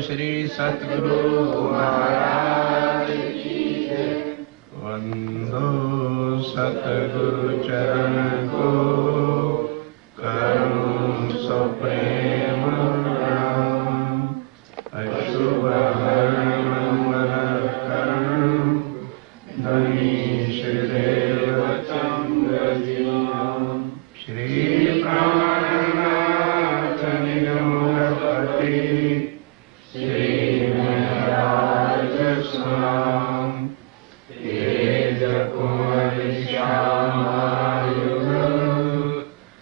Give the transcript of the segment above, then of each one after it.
श्री सतगुरु महाराज की जय। वंदो सतगुरु चरण को करूं सो प्रेम प्रणाम। अशुभ हरण मंगल करण धनीश देव चंद्र जीवन। श्री प्राणनाथ निगमपति श्री महराज स्वाम। तेज कुंवर श्यामायुध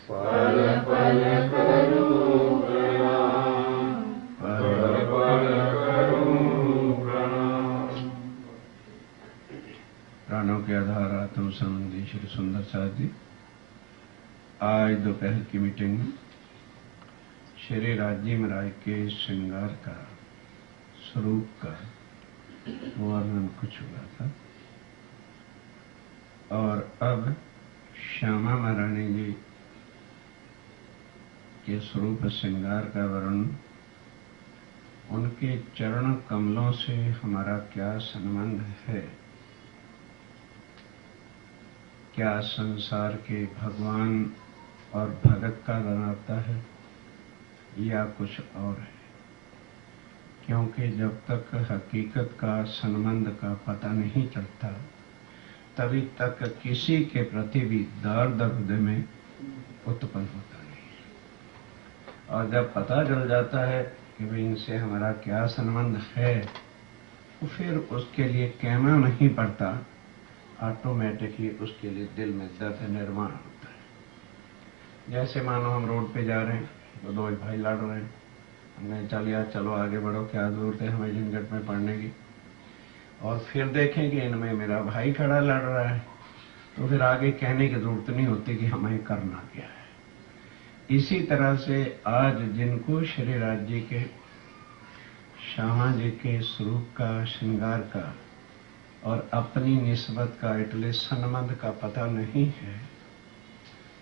पल पल करूं प्रणाम। पल पल करूं प्रणाम। प्राणों के आधार आत्म संबंधी श्री सुंदर साथ जी आज दोपहर की मीटिंग में श्री राजीव राय के श्रृंगार का स्वरूप का वर्णन कुछ हुआ था और अब श्यामा महारानी जी के स्वरूप श्रृंगार का वर्णन, उनके चरण कमलों से हमारा क्या संबंध है, क्या संसार के भगवान और भगत का बनाता है या कुछ और है। क्योंकि जब तक हकीकत का संबंध का पता नहीं चलता तभी तक किसी के प्रति भी दर्द हृदय में उत्पन्न होता नहीं। और जब पता चल जाता है कि भाई इनसे हमारा क्या संबंध है तो फिर उसके लिए कहना नहीं पड़ता, ऑटोमेटिक ही उसके लिए दिल में दर्द निर्माण होता है। जैसे मानो हम रोड पे जा रहे हैं तो दो भाई लड़ रहे हैं, हमने चल यार चलो आगे बढ़ो, क्या जरूरत है हमें झंझट में पड़ने की। और फिर देखें कि इनमें मेरा भाई खड़ा लड़ रहा है तो फिर आगे कहने की जरूरत नहीं होती कि हमें करना क्या है। इसी तरह से आज जिनको श्री राज जी के श्यामा जी के स्वरूप का श्रृंगार का और अपनी निस्बत का इतले संबंध का पता नहीं है,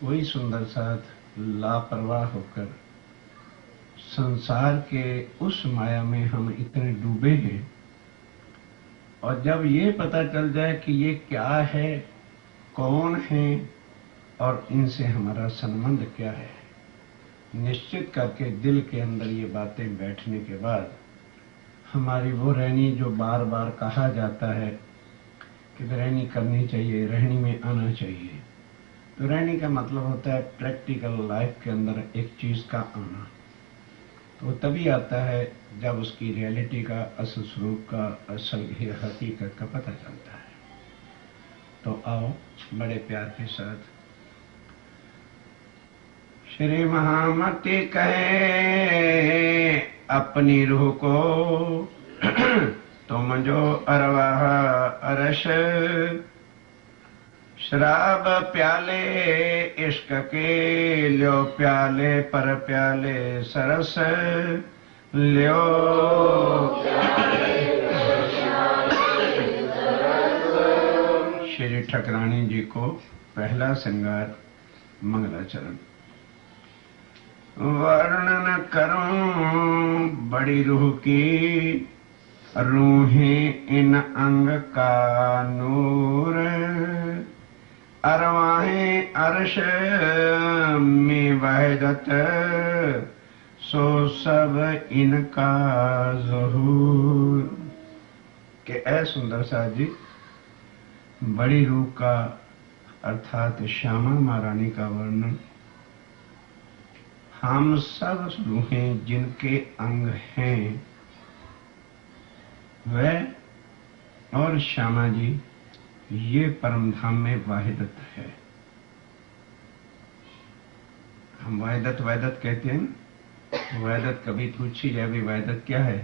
वही सुंदर साथ लापरवाह होकर संसार के उस माया में हम इतने डूबे हैं। और जब ये पता चल जाए कि ये क्या है, कौन है और इनसे हमारा संबंध क्या है, निश्चित करके दिल के अंदर ये बातें बैठने के बाद हमारी वो रहनी जो बार बार कहा जाता है कि रहनी करनी चाहिए, रहनी में आना चाहिए। तो रहनी का मतलब होता है प्रैक्टिकल लाइफ के अंदर एक चीज का आना। तो तभी आता है जब उसकी रियलिटी का, असल स्वरूप का, असल हकीकत का पता चलता है। तो आओ बड़े प्यार के साथ श्री महामती कहे अपनी रूह को तुम जो अरवाह अरश, शराब प्याले इश्क के ल्यो प्याले पर प्याले सरस ल्यो। श्री ठकरानी जी को पहला श्रृंगार मंगलाचरण। वर्णन करूं बड़ी रूह की, रूहें इन अंग का नूर, अरवाहें अर्श में वहदत, सो सब इनका ज़हूर। के ऐ सुंदर साथ जी, बड़ी रूह का अर्थात श्यामा महारानी का वर्णन, हम सब रूहें जिनके अंग हैं वह और श्यामा जी ये परम धाम में वाहिदत है। हम वाहिदत वाहिदत कहते हैं। वाहिदत कभी पूछी जाए भी वाहिदत क्या है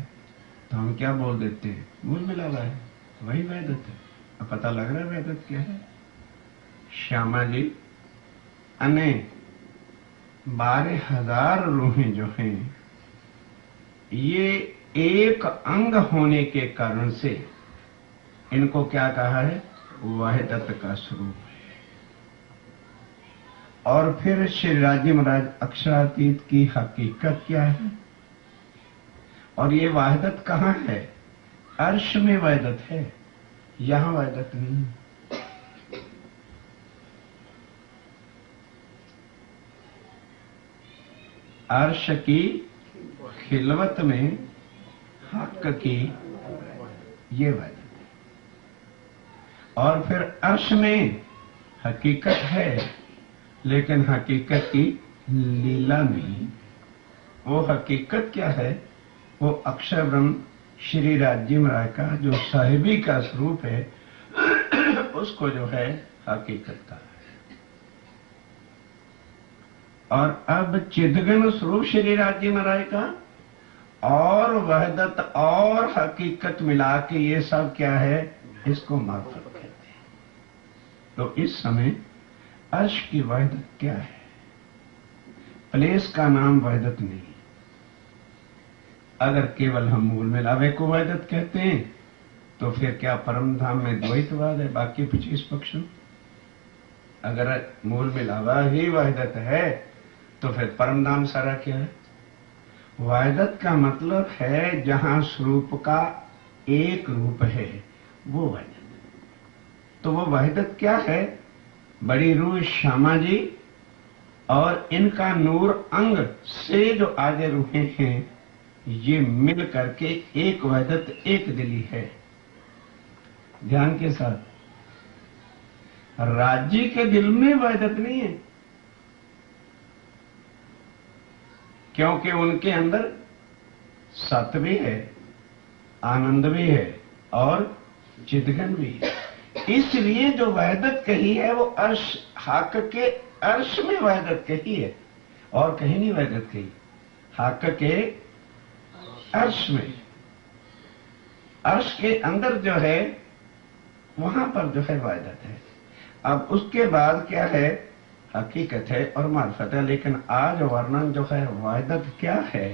तो हम क्या बोल देते हैं, मूल मिला हुआ है, वही वाहिदत है। अब पता लग रहा है वाहिदत क्या है। श्यामा जी अने 12,000 रूहें जो हैं ये एक अंग होने के कारण से इनको क्या कहा है, वाहिदत का स्वरूप है। और फिर श्री राजी महाराज अक्षरातीत की हकीकत क्या है और ये वहदत कहाँ है? अर्श में वहदत है, यहां वहदत नहीं। अर्श की खिलवत में हक की ये वहदत है। और फिर अर्श में हकीकत है, लेकिन हकीकत की लीला नहीं। वो हकीकत क्या है? वो अक्षर ब्रह्म श्री राज्य राय का जो साहिबी का स्वरूप है उसको जो है हकीकत का है। और अब चिदगन स्वरूप श्री राज्य राय का और वहदत और हकीकत मिला के ये सब क्या है? इसको मार्फत कहते हैं। तो इस समय अर्श की वहदत क्या है? प्लेस का नाम वहदत नहीं। अगर केवल हम मूल मिलावे को वहदत कहते हैं तो फिर क्या परम धाम में द्वैतवाद है? बाकी 25 पक्ष। अगर मूल मिलावा ही वहदत है तो फिर परम धाम सारा क्या है? वहदत का मतलब है जहां स्वरूप का एक रूप है, वो वहदत। तो वो वहदत क्या है? बड़ी रूह श्यामा जी और इनका नूर अंग से जो आगे रूहें हैं, ये मिल करके एक वहदत एक दिली है। ध्यान के साथ, राज्य के दिल में वहदत नहीं है, क्योंकि उनके अंदर सत्य भी है, आनंद भी है और चिदगन भी है। इसलिए जो वहदत कही है वो अर्श, हक के अर्श में वहदत कही है, और कहीं नहीं वहदत कही। हक के अर्श में, अर्श के अंदर जो है वहां पर जो है वहदत है। अब उसके बाद क्या है? हकीकत है और मार्फत है। लेकिन आज वर्णन जो है वहदत क्या है?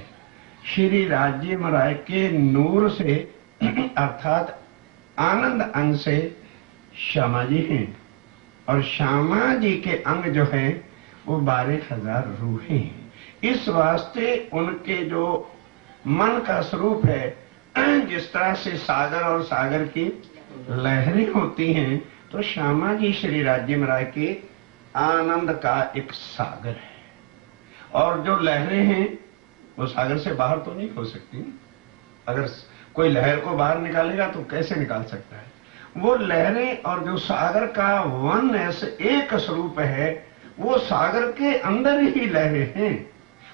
श्री राज्य राय के नूर से अर्थात आनंद अंग से श्यामा जी हैं, और श्यामा जी के अंग जो है वो 12,000 रूहें हैं। इस वास्ते उनके जो मन का स्वरूप है, जिस तरह से सागर और सागर की लहरें होती हैं, तो श्यामा जी श्री राज्य राय के आनंद का एक सागर है। और जो लहरें हैं वो सागर से बाहर तो नहीं हो सकती। अगर कोई लहर को बाहर निकालेगा तो कैसे निकाल सकता है? वो लहरें और जो सागर का वन ऐसे एक स्वरूप है, वो सागर के अंदर ही लहरें हैं।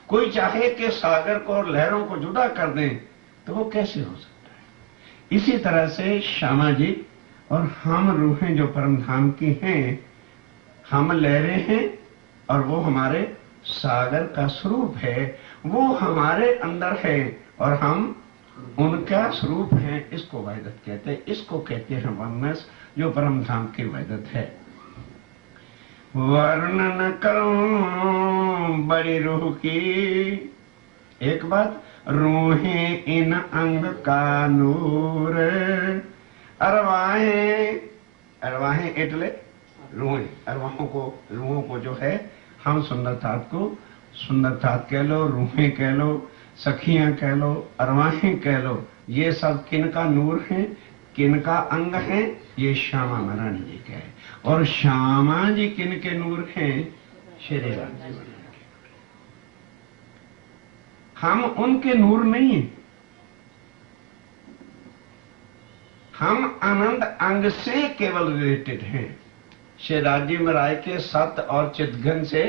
कोई चाहे कि सागर को और लहरों को जुदा कर दें तो वो कैसे हो सकता है? इसी तरह से श्यामा जी और हम रूहें जो परम धाम की हैं, हम लहरें हैं और वो हमारे सागर का स्वरूप है, वो हमारे अंदर है और हम उनका स्वरूप है। इसको वहदत कहते हैं। इसको कहते हैं वनस, जो परम धाम की वहदत है। वर्णन करो बड़ी रूह की, एक बात, रूहें इन अंग का नूर, अरवाहें, अरवाहें एटले रूहें, रूहों को जो है हम सुंदरतात को सुंदरतात कह लो, रूहें कह लो, सखियां कह लो, अरवाहें कह लो, ये सब किनका नूर है, किनका अंग है? ये श्यामा महारानी जी का है। और श्यामा जी किनके नूर हैं? श्री राज्य के। हम उनके नूर नहीं है, हम आनंद अंग से केवल रिलेटेड हैं। श्री राज्य राय के सत्य और चिदगन से,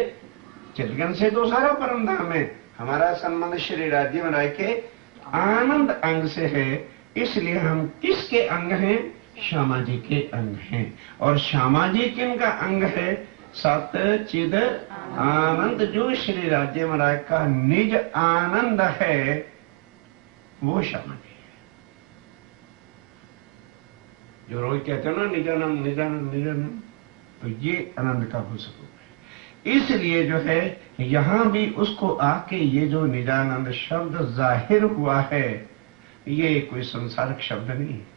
चिदगन से तो सारा परम धाम है। हमारा संबंध श्री राज्य राय के आनंद अंग से है। इसलिए हम किसके अंग हैं? श्यामा जी के अंग हैं। और श्यामा जी किनका अंग है? सत्य चिद आनंद, जो श्री राज्य राय का निज आनंद है, वो श्यामा जी है। जो रोज कहते हो ना निजानंद निजानंद निजानंद, तो ये आनंद का वो स्वरूप है। इसलिए जो है यहां भी उसको आके ये जो निजानंद शब्द जाहिर हुआ है, ये कोई संसारिक शब्द नहीं है।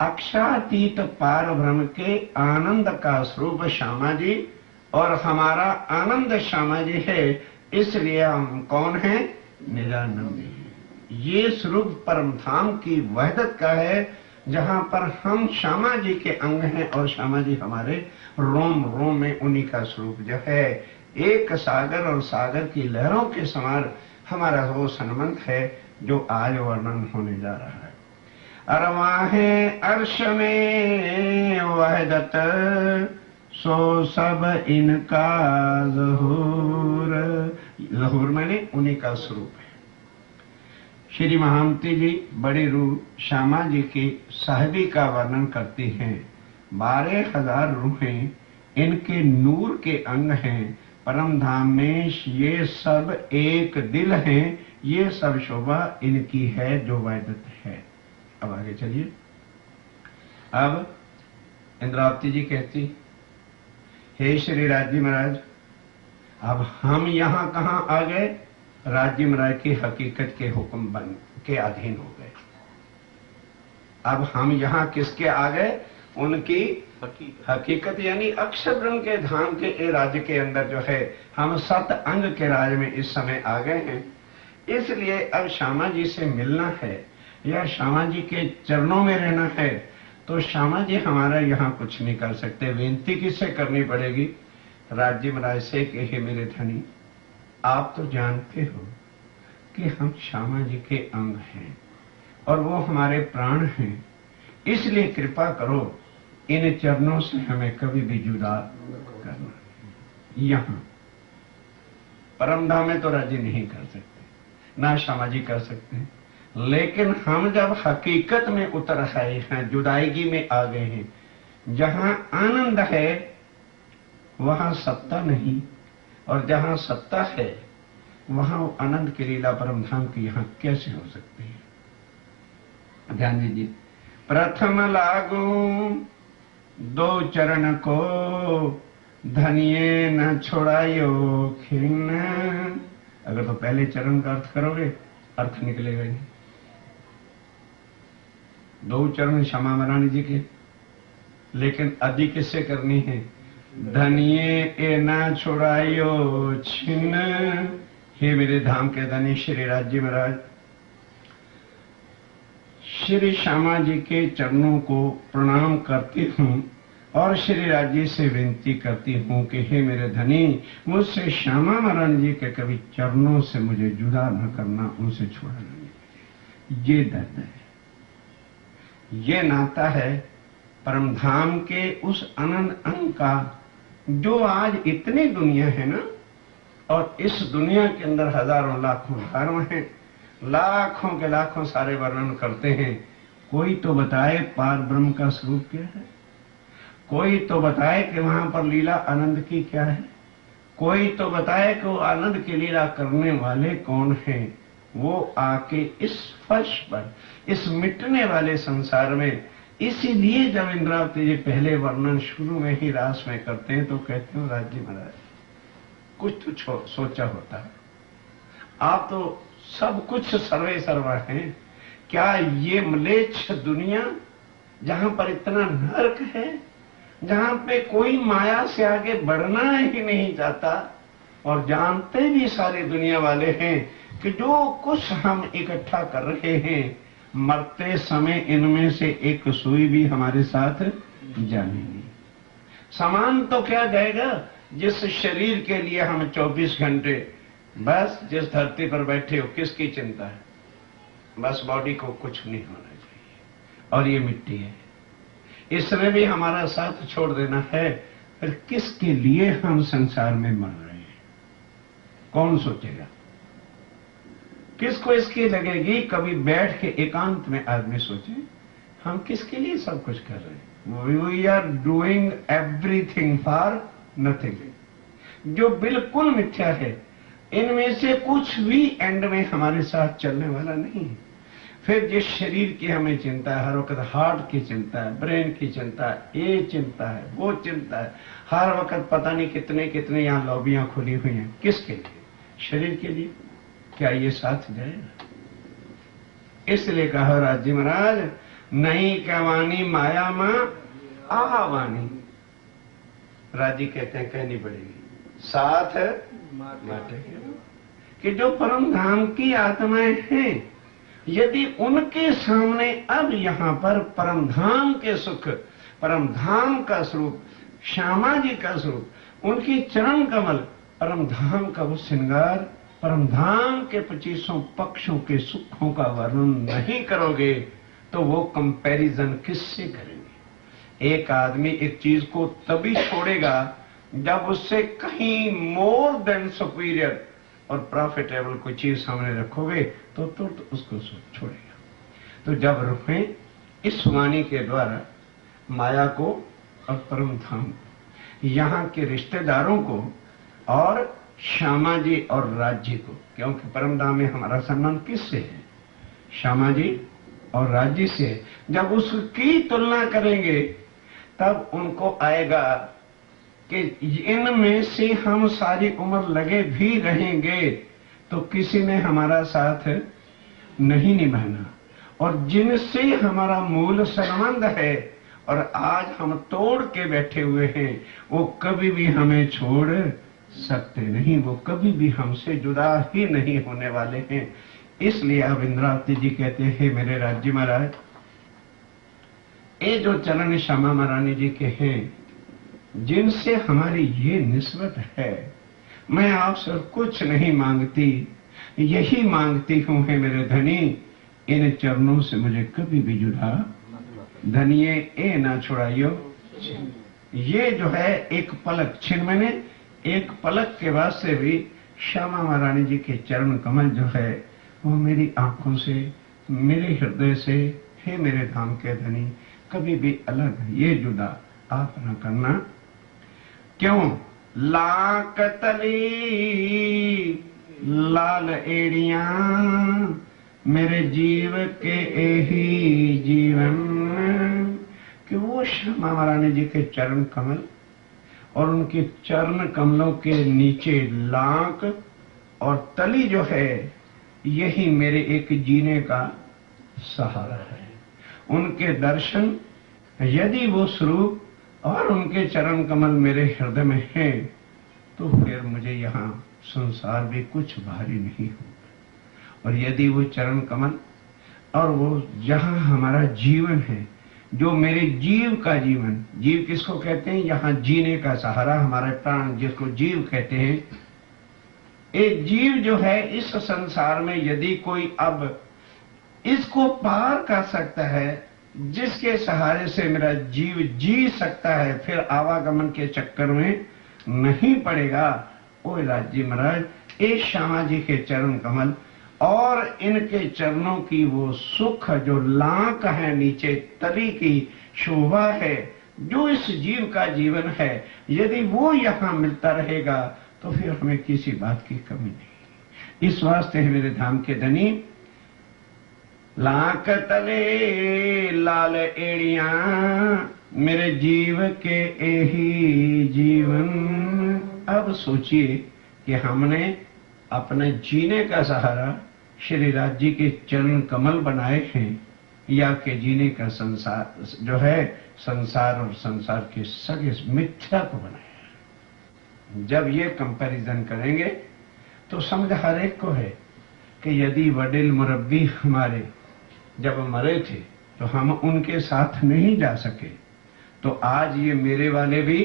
अक्षरातीत पार ब्रह्म के आनंद का स्वरूप श्यामा जी और हमारा आनंद श्यामा जी है। इसलिए हम कौन हैं? निजानंदी हैं। ये स्वरूप परम धाम की वहदत का है, जहां पर हम श्यामा जी के अंग हैं और श्यामा जी हमारे रोम रोम में उन्हीं का स्वरूप जो है। एक सागर और सागर की लहरों के समान हमारा वो संबंध है जो आज वर्णन होने जा रहा है। अरवाहे अर्श में वहदत सो सब इनका ज़हूर। ज़हूर माने उन्हीं का स्वरूप है। श्री महामती जी बड़े रूप श्यामा जी की साहिबी का वर्णन करती हैं। 12,000 रूहें इनके नूर के अंग हैं। परम धाम में ये सब एक दिल हैं। ये सब शोभा इनकी है जो वैदत है। अब आगे चलिए। अब इंद्रावती जी कहती, हे श्री राज्य महाराज, अब हम यहाँ कहाँ आ गए? राज्य महाराज की हकीकत के हुक्म बन के अधीन हो गए। अब हम यहाँ किसके आ गए? उनकी हकीकत यानी अक्षर ब्रह्म के धाम के राज्य के अंदर जो है हम 7 अंग के राज में इस समय आ गए हैं। इसलिए अब श्यामा जी से मिलना है या श्यामा जी के चरणों में रहना है, तो श्यामा जी हमारा यहाँ कुछ नहीं कर सकते। विनती किससे करनी पड़ेगी? राज्य महाराज से कि हे मेरे धनी, आप तो जानते हो कि हम श्यामा जी के अंग हैं और वो हमारे प्राण हैं, इसलिए कृपा करो इन चरणों से हमें कभी भी जुदा करना। यहाँ परमधाम में तो राज्य नहीं कर सकते, ना श्यामा जी कर सकते हैं, लेकिन हम जब हकीकत में उतर आए हैं, जुदाईगी में आ गए हैं, जहां आनंद है वहां सत्ता नहीं, और जहां सत्ता है वहां आनंद की लीला परमधाम की यहां कैसे हो सकती है? ध्यान दीजिए। प्रथम लागू 2 चरण को, धनिये न छोड़ायो खिन्न। अगर तो पहले चरण का अर्थ करोगे, अर्थ निकलेगा नहीं। 2 चरण श्यामा महारानी जी के, लेकिन आदि किससे करनी है? धनिये ए ना छोड़ायो छिन्न। हे मेरे धाम के धनी श्री राज्य महाराज, श्री श्यामा जी के चरणों को प्रणाम करती हूँ और श्री राज्य से विनती करती हूँ कि हे मेरे धनी, मुझसे श्यामा महारानी जी के कभी चरणों से मुझे जुदा न करना, उनसे छोड़ना नहीं। ये दर्द है, ये नाता है परमधाम के उस अनंत अंग का, जो आज इतनी दुनिया है ना, और इस दुनिया के अंदर हजारों लाखों धर्म हैं, लाखों के लाखों सारे वर्णन करते हैं। कोई तो बताए पार ब्रह्म का स्वरूप क्या है, कोई तो बताए कि वहां पर लीला आनंद की क्या है, कोई तो बताए कि वो आनंद की लीला करने वाले कौन हैं। वो आके इस फर्श पर, इस मिटने वाले संसार में, इसीलिए जब इंद्रावती जी पहले वर्णन शुरू में ही रास में करते हैं तो कहते हो राज्य महाराज कुछ तो सोचा होता है, आप तो सब कुछ सर्वे सर्वा हैं, क्या ये म्लेच्छ दुनिया जहां पर इतना नर्क है, जहां पे कोई माया से आगे बढ़ना ही नहीं चाहता, और जानते भी सारी दुनिया वाले हैं कि जो कुछ हम इकट्ठा कर रहे हैं, मरते समय इनमें से एक सुई भी हमारे साथ जानेगी। सामान तो क्या जाएगा? जिस शरीर के लिए हम 24 घंटे बस जिस धरती पर बैठे हो, किसकी चिंता है? बस बॉडी को कुछ नहीं होना चाहिए, और ये मिट्टी है, इसमें भी हमारा साथ छोड़ देना है। फिर किसके लिए हम संसार में मर रहे हैं? कौन सोचेगा? किसको इसकी लगेगी? कभी बैठ के एकांत में आदमी सोचे, हम किसके लिए सब कुछ कर रहे हैं? We are doing everything for nothing. जो बिल्कुल मिथ्या है, इनमें से कुछ भी एंड में हमारे साथ चलने वाला नहीं है। फिर जिस शरीर की हमें चिंता है, हर वक्त हार्ट की चिंता है, ब्रेन की चिंता है, ये चिंता है, वो चिंता है, हर वक्त पता नहीं कितने कितने यहाँ लॉबियां खुली हुई हैं। किसके लिए? शरीर के लिए। क्या ये साथ जाएगा? इसलिए कहा राज्य महाराज, नहीं कहवानी माया मां आवानी। राजी कहते हैं कहनी पड़ेगी, साथ माटे कि जो परम धाम की आत्माएं हैं, यदि उनके सामने अब यहाँ पर परमधाम के सुख, परमधाम का स्वरूप, श्यामा जी का स्वरूप, उनकी चरण कमल, परमधाम का वो श्रृंगार, परमधाम के 25 पक्षों के सुखों का वर्णन नहीं करोगे तो वो कंपैरिजन किससे करेंगे? एक आदमी एक चीज को तभी छोड़ेगा जब उससे कहीं मोर देन सुपीरियर और प्रॉफिटेबल कोई चीज सामने रखोगे तो उसको छोड़ेगा। तो जब रुकें इस वाणी के द्वारा माया को और परमधाम को, यहाँ के रिश्तेदारों को और श्यामा जी और राज्य को, क्योंकि परमधाम में हमारा संबंध किससे है? श्यामा जी और राज्य से। जब उसकी तुलना करेंगे तब उनको आएगा कि इनमें से हम सारी उम्र लगे भी रहेंगे तो किसी ने हमारा साथ नहीं निभाना, और जिनसे हमारा मूल संबंध है और आज हम तोड़ के बैठे हुए हैं वो कभी भी हमें छोड़ सकते नहीं, वो कभी भी हमसे जुदा ही नहीं होने वाले हैं। इसलिए अब इंद्रावती जी कहते हैं मेरे राज्य महाराज, ये जो चरण श्यामा महारानी जी के हैं जिनसे हमारी ये निस्बत है, मैं आपसे कुछ नहीं मांगती, यही मांगती हूं है मेरे धनी, इन चरणों से मुझे कभी भी जुदा धनिये ए ना छुड़ाइयो। ये जो है एक पलक छिन, मैंने एक पलक के बाद से भी श्यामा महारानी जी के चरण कमल जो है वो मेरी आंखों से, मेरे हृदय से, हे मेरे धाम के धनी, कभी भी अलग ये जुदा आप न करना। क्यों? लाक तली लाल एड़िया मेरे जीव के यही जीवन, कि वो श्यामा महारानी जी के चरण कमल और उनके चरण कमलों के नीचे लाक और तली जो है यही मेरे एक जीने का सहारा है। उनके दर्शन, यदि वो स्वरूप और उनके चरण कमल मेरे हृदय में है तो फिर मुझे यहाँ संसार भी कुछ भारी नहीं होगा। और यदि वो चरण कमल और वो जहाँ हमारा जीवन है, जो मेरे जीव का जीवन, जीव किसको कहते हैं? यहाँ जीने का सहारा, हमारे प्राण जिसको जीव कहते हैं। एक जीव जो है इस संसार में यदि कोई अब इसको पार कर सकता है, जिसके सहारे से मेरा जीव जी सकता है, फिर आवागमन के चक्कर में नहीं पड़ेगा, ओ राज्य महाराज, ए श्यामा जी के चरण कमल और इनके चरणों की वो सुख जो लाक है, नीचे तली की शोभा है, जो इस जीव का जीवन है, यदि वो यहाँ मिलता रहेगा तो फिर हमें किसी बात की कमी नहीं। इस वास्ते है मेरे धाम के धनी, लाक तले लाल एड़िया मेरे जीव के यही जीवन। अब सोचिए कि हमने अपने जीने का सहारा श्री राज जी के चरण कमल बनाए हैं, या के जीने का संसार जो है संसार और संसार के सगे मिथ्या को बनाया। जब ये कंपैरिजन करेंगे तो समझ हर एक को है कि यदि वडिल मुरब्बी हमारे जब मरे थे तो हम उनके साथ नहीं जा सके, तो आज ये मेरे वाले भी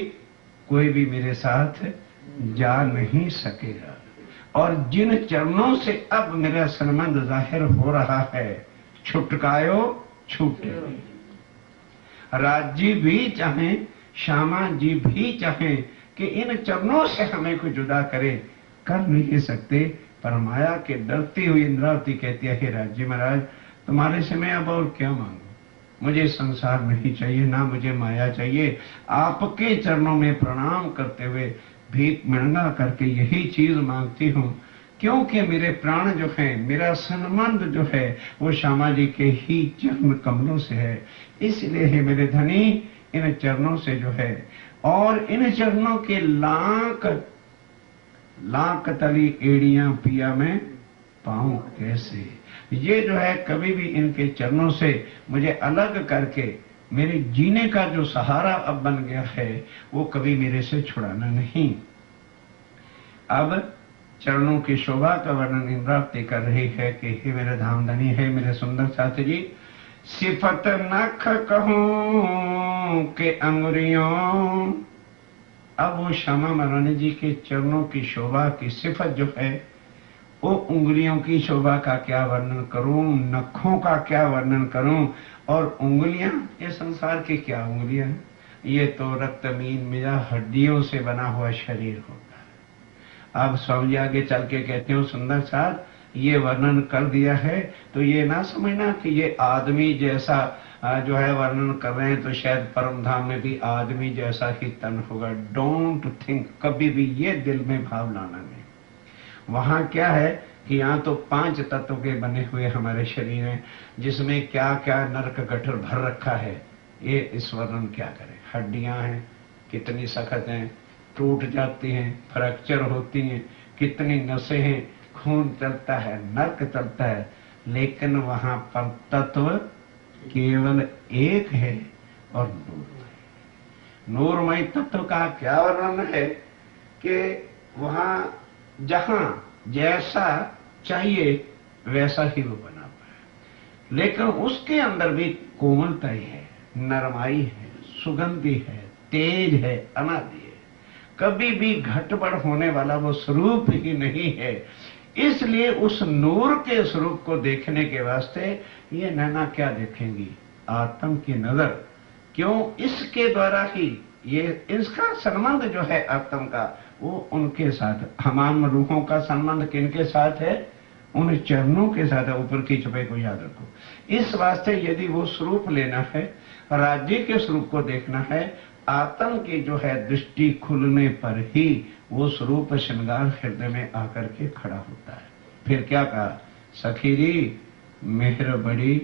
कोई भी मेरे साथ जा नहीं सकेगा। और जिन चरणों से अब मेरा संबंध जाहिर हो रहा है, छुटकायो छूटे। राज्य भी चाहे, श्यामा जी भी चाहे कि इन चरणों से हमें को जुदा करे, कर नहीं सकते। पर माया के डरती हुई इंद्रावती कहती है, हे राज्य महाराज, तुम्हारे से मैं अब और क्या मांगू? मुझे संसार नहीं चाहिए, ना मुझे माया चाहिए। आपके चरणों में प्रणाम करते हुए भीख मंगा करके यही चीज मांगती हूँ, क्योंकि मेरे प्राण जो है, मेरा संबंध जो है वो श्यामा जी के ही चरण कमलों से है। इसलिए है मेरे धनी, इन चरणों से जो है, और इन चरणों के लाख लाख तली एड़ियां पिया मैं पाऊं कैसे। ये जो है कभी भी इनके चरणों से मुझे अलग करके मेरे जीने का जो सहारा अब बन गया है वो कभी मेरे से छुड़ाना नहीं। अब चरणों की शोभा का वर्णन इंद्रावती कर रही है कि हे मेरे धामधनी, है मेरे सुंदर साथी जी, सिफत नख कहूं के अंगुरियों। अब वो श्यामा महारानी जी के चरणों की शोभा की सिफत जो है, वो उंगलियों की शोभा का क्या वर्णन करूं, नखों का क्या वर्णन करूं। और उंगलियां, ये संसार की क्या उंगलियां, ये तो रक्तमीन मिला हड्डियों से बना हुआ शरीर होता है। अब स्वामी जी आगे चल के कहते हो सुंदर साथ, ये वर्णन कर दिया है तो ये ना समझना कि ये आदमी जैसा जो है वर्णन कर रहे हैं तो शायद परम धाम में भी आदमी जैसा ही तन होगा। डोंट थिंक, कभी भी ये दिल में भाव लाना नहीं। वहां क्या है कि यहाँ तो 5 तत्व के बने हुए हमारे शरीर हैं, जिसमें क्या क्या नरक गठर भर रखा है, ये इस वर्णन क्या करें। हड्डियां हैं, कितनी सख्त हैं, टूट जाती हैं, फ्रैक्चर होती हैं, कितनी नसें हैं, खून चलता है, नरक चलता है, लेकिन वहां पर तत्व केवल एक है और नूरमय। नूरमय तत्व का क्या वर्णन है कि वहां जहां जैसा चाहिए वैसा ही वो बना हुआ है, लेकिन उसके अंदर भी कोमलता है, नरमाई है, सुगंधी है, तेज है, अनादि है, कभी भी घटबड़ होने वाला वो स्वरूप ही नहीं है। इसलिए उस नूर के स्वरूप को देखने के वास्ते ये नैना क्या देखेंगी, आत्म की नजर। क्यों? इसके द्वारा ही ये, इसका संबंध जो है आत्म का, वो उनके साथ, हमाम रूहों का संबंध किनके साथ है? उन चरणों के साथ है। ऊपर की छुपे को याद रखो। इस वास्ते यदि वो स्वरूप लेना है, राज्य के स्वरूप को देखना है, आत्म की जो है दृष्टि खुलने पर ही वो स्वरूप श्रृंगार हृदय में आकर के खड़ा होता है। फिर क्या कहा? सखीरी मेहर बड़ी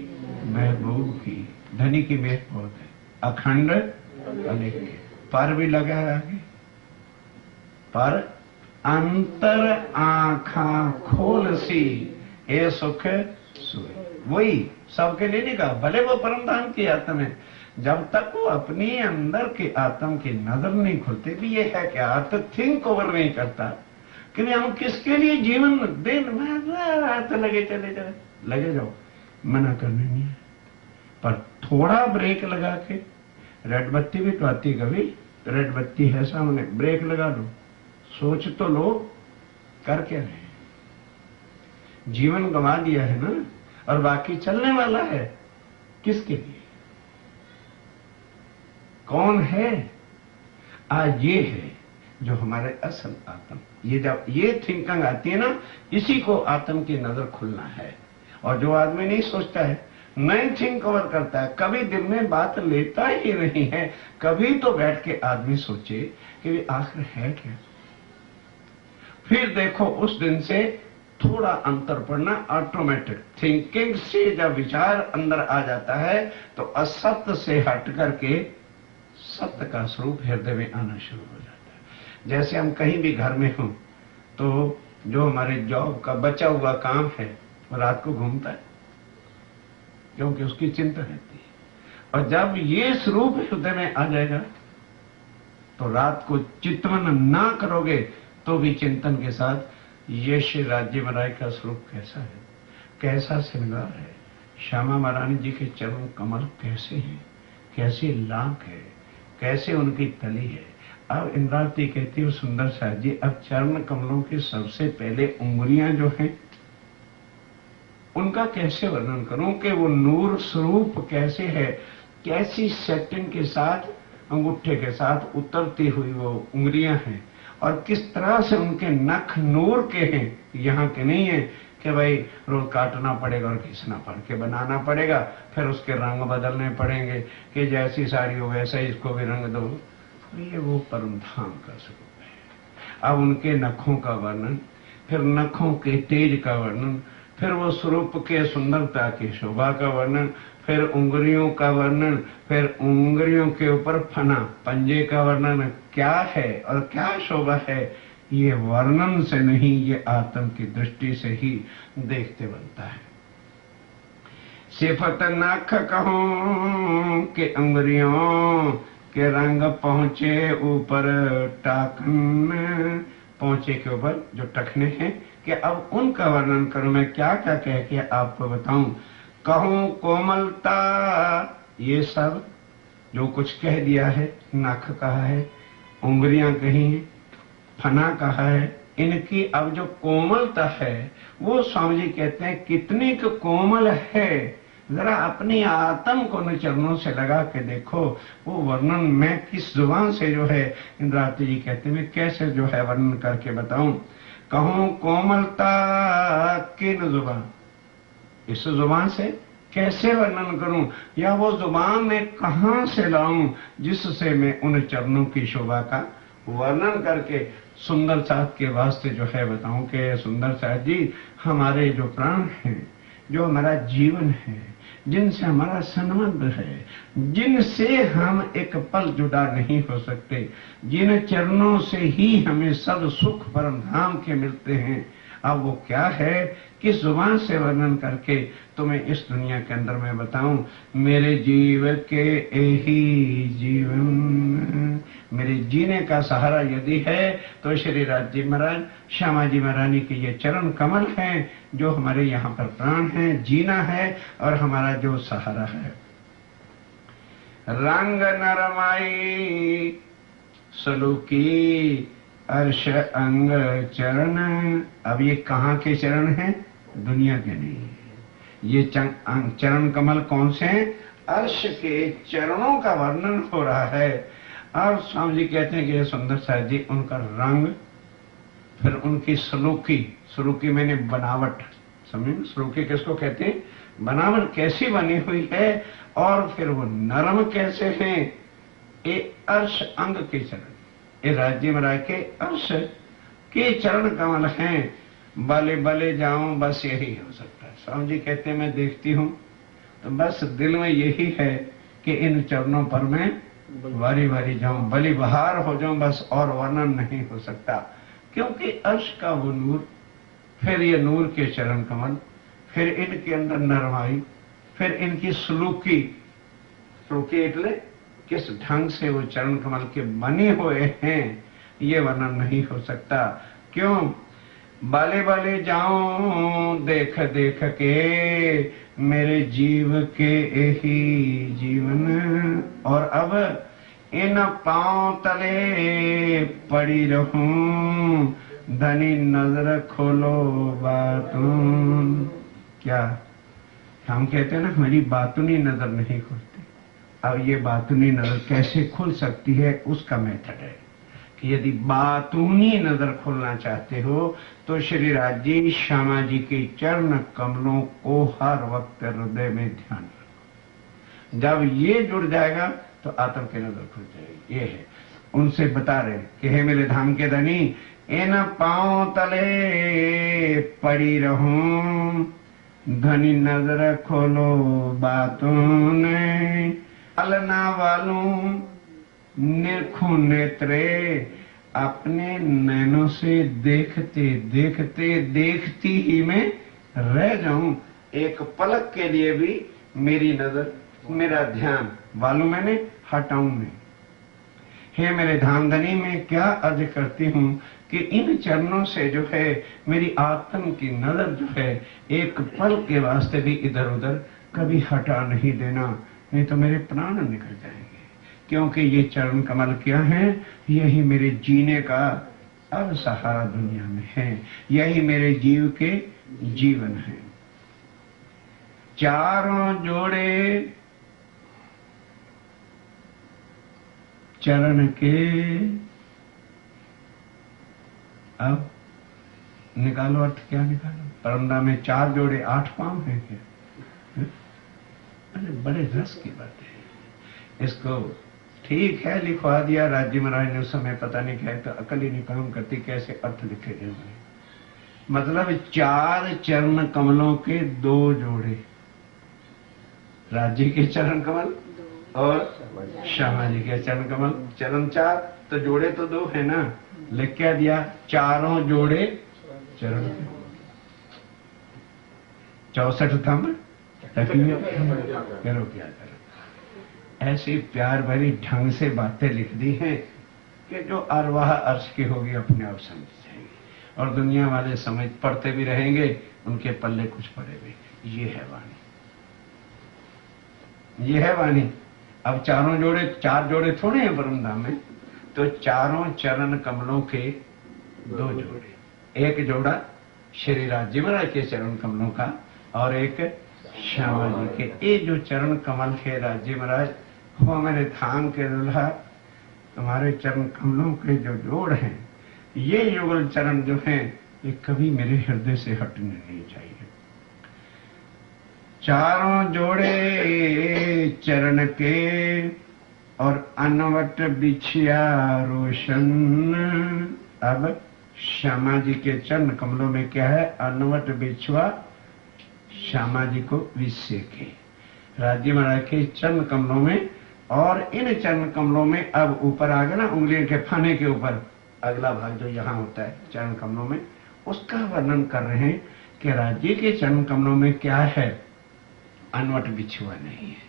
महबूब की, धनी की मेहर बहुत है, अखंड अलेख, पर भी लगा है आगे, पर अंतर आंखा खोल सी ए सुख सोए। वही सबके लिए नहीं कहा, भले वो परम धाम की आत्म है, जब तक वो अपनी अंदर के आत्म की नजर नहीं खुलती भी, ये है क्या अर्थ थिंक ओवर नहीं करता कि हम किसके लिए जीवन दिन रात लगे चले जाए, लगे जाओ, मना करने नहीं है, पर थोड़ा ब्रेक लगा के, रेड बत्ती भी तो आती कभी, रेड बत्ती है सामने, ब्रेक लगा लो, सोच तो लो, कर क्या रहे? जीवन गंवा दिया है ना, और बाकी चलने वाला है किसके लिए? कौन है? आज ये है जो हमारे असल आत्म, ये जब ये थिंकिंग आती है ना, इसी को आत्म की नजर खुलना है। और जो आदमी नहीं सोचता है, नहीं थिंक ओवर करता है, कभी दिल में बात लेता ही नहीं है, कभी तो बैठ के आदमी सोचे कि आखिर है क्या। फिर देखो उस दिन से थोड़ा अंतर पड़ना ऑटोमेटिक, थिंकिंग से जब विचार अंदर आ जाता है तो असत्य से हट करके सत्य का स्वरूप हृदय में आना शुरू हो जाता है। जैसे हम कहीं भी घर में हों तो जो हमारे जॉब का बचा हुआ काम है वो रात को घूमता है, क्योंकि उसकी चिंता रहती है। और जब ये स्वरूप हृदय में आ जाएगा तो रात को चिंतन ना करोगे तो भी चिंतन के साथ यश राज्य महाराज का स्वरूप कैसा है, कैसा श्रृंगार है, श्यामा महारानी जी के चरण कमल कैसे हैं, कैसी लाख है, कैसे उनकी तली है। अब इंद्रावती कहती है सुंदर साथ जी, अब चरण कमलों के सबसे पहले उंगलियां जो हैं उनका कैसे वर्णन करूं कि वो नूर स्वरूप कैसे है, कैसी सेटिंग के साथ अंगूठे के साथ उतरती हुई वो उंगलियां हैं, और किस तरह से उनके नख नूर के हैं, यहाँ के नहीं है कि भाई रोज काटना पड़ेगा और घिसना पड़ के बनाना पड़ेगा, फिर उसके रंग बदलने पड़ेंगे कि जैसी साड़ी हो वैसा ही इसको भी रंग दो। ये वो परम धाम का स्वरूप है। अब उनके नखों का वर्णन, फिर नखों के तेज का वर्णन, फिर वो स्वरूप के सुंदरता की शोभा का वर्णन, फिर उंगलियों का वर्णन, फिर उंगलियों के ऊपर फना पंजे का वर्णन क्या है और क्या शोभा है। ये वर्णन से नहीं, ये आत्म की दृष्टि से ही देखते बनता है। सिफत नख कहूं के अंगुरियों के रंग पहुंचे ऊपर टाकन, पहुंचे के ऊपर जो टखने हैं कि अब उनका वर्णन करूं, मैं क्या क्या कह के आपको बताऊं। कहूं कोमलता, ये सब जो कुछ कह दिया है, नख कहा है, उंगलियां कही हैं, फना कहा है, इनकी अब जो कोमलता है वो स्वामी जी कहते हैं कितनी कोमल है, जरा अपनी आत्म को न चरणों से लगा के देखो। वो वर्णन मैं किस जुबान से जो है, इंद्रावती जी कहते हैं मैं कैसे जो है वर्णन करके बताऊं। कहूं कोमलता किन जुबान, इस जुबान से कैसे वर्णन करूं, या वो जुबान में कहां से लाऊं जिससे मैं उन चरणों की शोभा का वर्णन करके सुंदर साथ के वास्ते जो है बताऊं कि सुंदर साथ जी हमारे जो प्राण हैं, जो हमारा जीवन है, जिनसे हमारा संबंध है, जिनसे हम एक पल जुदा नहीं हो सकते, जिन चरणों से ही हमें सब सुख परम धाम के मिलते हैं, अब वो क्या है, किस जुबान से वर्णन करके तुम्हें इस दुनिया के अंदर मैं बताऊं। मेरे जीव के यही जीवन, मेरे जीने का सहारा यदि है तो श्री राज महाराज, श्यामा जी महारानी के ये चरण कमल हैं जो हमारे यहाँ पर प्राण हैं, जीना है और हमारा जो सहारा है। रंग नरमाई सलूकी अर्श अंग चरण, अब ये कहाँ के चरण हैं, दुनिया के नहीं, ये चरण कमल कौन से हैं, अर्श के चरणों का वर्णन हो रहा है। और स्वामी जी कहते हैं कि ये सुंदर साहब जी उनका रंग, फिर उनकी सलूकी, सलूकी मैंने बनावट, समझे सलूकी किसको कहते हैं, बनावट कैसी बनी हुई है, और फिर वो नरम कैसे हैं, ये अर्श अंग के चरण, ये राज्य महाराज के अर्श के चरण कमल हैं। बले बले जाऊं, बस यही हो सकता है। स्वामी जी कहते हैं मैं देखती हूं तो बस दिल में यही है कि इन चरणों पर मैं वारी वारी जाऊं, बलि बहार हो जाऊं, बस और वर्णन नहीं हो सकता। क्योंकि अर्श का वो नूर, फिर ये नूर के चरण कमल, फिर इनके अंदर नरमाई, फिर इनकी सलूकी, सलूकी એટલે किस ढंग से वो चरण कमल के बने हुए हैं, ये वर्णन नहीं हो सकता। क्यों, बाले बाले जाऊं देख देख के मेरे जीव के यही जीवन, और अब इन पांव तले पड़ी रहूं, धनी नजर खोलो बातून। क्या हम कहते हैं ना, हमारी बातूनी नजर नहीं खुलती। अब ये बातूनी नजर कैसे खुल सकती है, उसका मेथड है कि यदि बातूनी नजर खोलना चाहते हो तो श्री राजी श्यामा जी के चरण कमलों को हर वक्त हृदय में ध्यान रखो। जब ये जुड़ जाएगा तो आत्म की नजर खुल जाएगी। ये है, उनसे बता रहे कि हे मेरे धाम के धनी, इन पांव तले पड़ी रहूं, धनी नजर खोलो बातों ने, अलना वालों निरखूं नेत्रे, अपने नैनों से देखते देखते देखती ही मैं रह जाऊं, एक पलक के लिए भी मेरी नजर, मेरा ध्यान वालों मैंने हटाऊं नहीं। हे मेरे धामधनी, मैं क्या अर्ज करती हूँ कि इन चरणों से जो है मेरी आत्म की नजर जो है एक पल के वास्ते भी इधर उधर कभी हटा नहीं देना, नहीं तो मेरे प्राण निकल जाएंगे। क्योंकि ये चरण कमल क्या है, यही मेरे जीने का अब सहारा दुनिया में है, यही मेरे जीव के जीवन है। चारों जोड़े चरण के, अब निकालो अर्थ, क्या निकालो, परमदा में 4 जोड़े 8 पांव है क्या? अरे बड़े रस की बात है। इसको ठीक है लिखवा दिया राज्य महाराज ने उस समय, पता नहीं क्या, तो अकल ही नहीं काम करती कैसे अर्थ लिखे गए। मतलब 4 चरण कमलों के 2 जोड़े, राज्य के चरण कमल और श्यामा जी के चरण कमल, चरण 4 तो जोड़े तो 2 है ना, लिख क्या दिया, चारों जोड़े चरण, 64 थंब करो क्या करो। ऐसी प्यार भरी ढंग से बातें लिख दी हैं कि जो अरवाह अर्श की होगी अपने आप समझ जाएगी। और दुनिया वाले समझ पढ़ते भी रहेंगे, उनके पल्ले कुछ पड़े भी। ये है वाणी, ये है वाणी। अब चारों जोड़े, 4 जोड़े थोड़े हैं परमधाम में, तो चारों चरण कमलों के 2 जोड़े, एक जोड़ा श्री राज्य महाराज के चरण कमलों का और एक श्यामा जी के। ये जो चरण कमल है राज्य महाराज, वो मेरे धाम के दुल्हा, तुम्हारे चरण कमलों के जो जोड़ हैं, ये युगल चरण जो हैं, ये कभी मेरे हृदय से हटने नहीं चाहिए। चारों जोड़े चरण के और अनवट बिछिया रोशन। अब श्यामा जी के चरण कमलों में क्या है? अनवट बिछुआ श्यामा जी को विषय के, राज्य महाराज के चरण कमलों में। और इन चरण कमलों में अब ऊपर आ गया ना, उंगलियों के फाने के ऊपर अगला भाग जो यहाँ होता है चरण कमलों में, उसका वर्णन कर रहे हैं कि राज्य के चरण कमलों में क्या है? अनवट बिछुआ नहीं है।